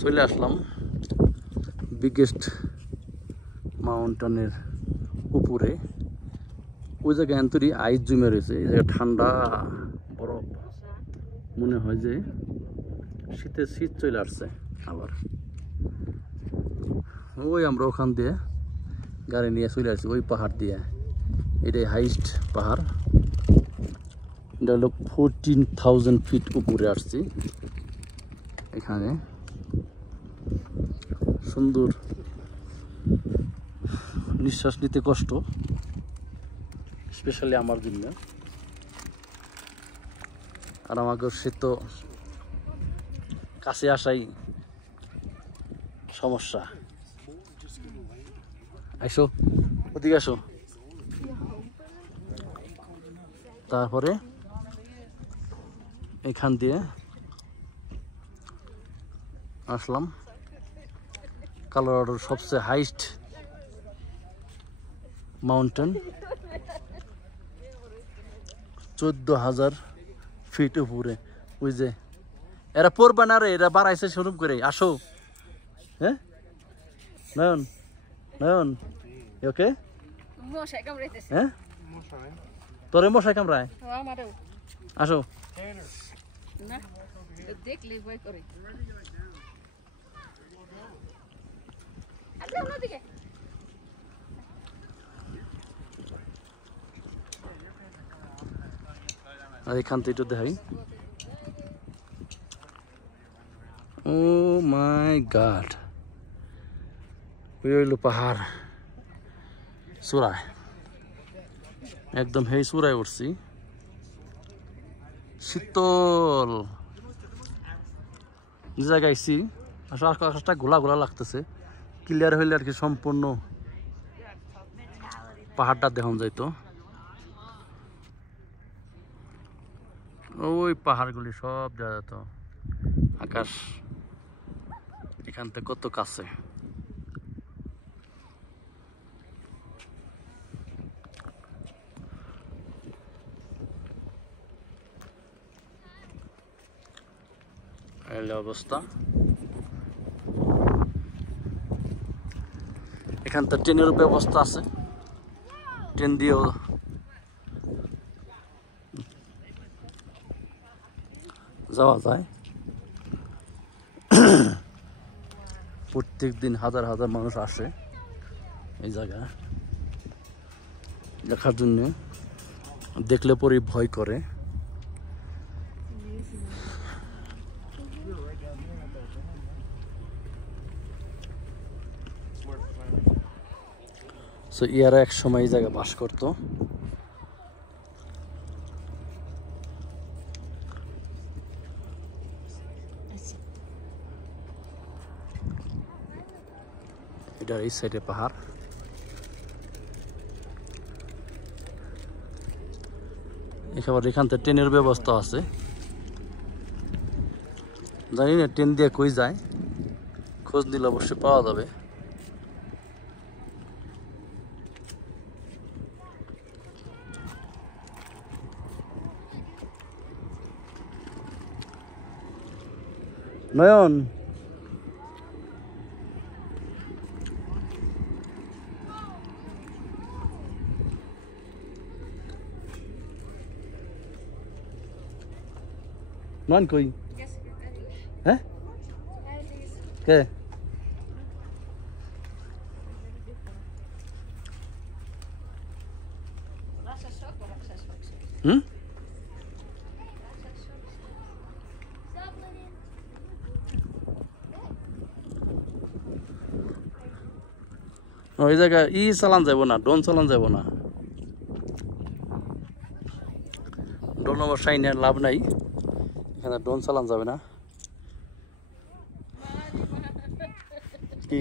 চলে আসলাম বিগেস্ট মাউন্টেনের উপরে। ওই জায়গায় এন্তরি আইস জমে রয়েছে, এই জায়গায় ঠান্ডা বরফ, মনে হয় যে শীতের শীত চলে আসছে আবার। ওই আমরা ওখান দিয়ে গাড়ি নিয়ে চলে আসছি ওই পাহাড় দিয়ে। এটাই হাইস্ট পাহাড়, এটা হলো 14,000 ফিট উপরে আসছি। এখানে সুন্দর, নিঃশ্বাস নিতে কষ্ট, স্পেশালি আমার জন্য। আর আমাকে সে তো কাছে আসাই সমস্যা। আইসো, ওদিকে আসো। তারপরে এখান দিয়ে আসলাম কলোরাডোর সবচেয়ে হাইস্ট মাউন্টেন, 14,000 ফিট উপরে। ওই যে এরা পড়বে না রে, এরা বাড়াইছে শুরু করে। আসো। হ্যাঁ নয়ন, নয়ন ওকে। হ্যাঁ তোরে মশাই কামড়ায়, আসো। এখান থেকে একটু দেখাই। ও মাই গড, ওই হইল পাহাড় চূড়ায়, একদম হেই চূড়ায় উঠছি। শীতল যে জায়গায় আইছি, আসলে আকাশটা গোলা গোলা লাগতেছে। ক্লিয়ার হইলে আর কি সম্পূর্ণ পাহাড়টা দেখুন যাইতো। ওই পাহাড়গুলি সব দেখা যেত, আকাশ এখান থেকে কত কাছে। এই অবস্থা। এখানটা ট্রেনের ব্যবস্থা আছে, ট্রেন দিয়েও যাওয়া যায়। প্রত্যেক দিন হাজার হাজার মানুষ আসে এই জায়গা দেখার জন্য, দেখলে পরে ভয় করে। সো ইয়ারা এক সময় এই জায়গায় বাস করতো। এটার এই সাইডে পাহাড়। এখান থেকে ট্রেনের ব্যবস্থা আছে, জানি না ট্রেন দিয়ে কই যায়, খোঁজ নিলে অবশ্যই পাওয়া যাবে। নয়ন নয়ন কই? হ্যাঁ কে? হুম ওই জায়গায় চালান যাব না, ড্রোন চালান যাব না। ড্রোন অবশ্যই লাভ নাই, এখানে ড্রোন চালান যাবে না। কি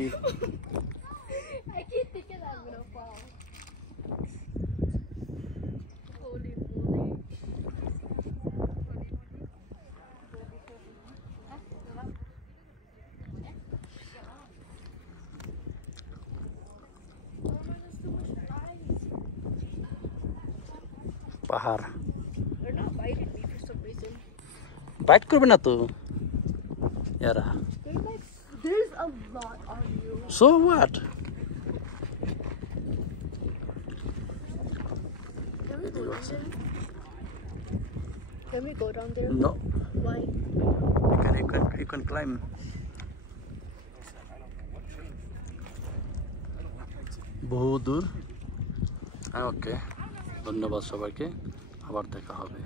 পাহাড় বাইট করবে না তো। এরা There's a lot on you. so what Can we go down there? Can we go down there? no Why? you can climb বহু দূর ওকে ধন্যবাদ সবাইকে আবার দেখা হবে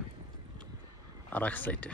আর এক সাইডে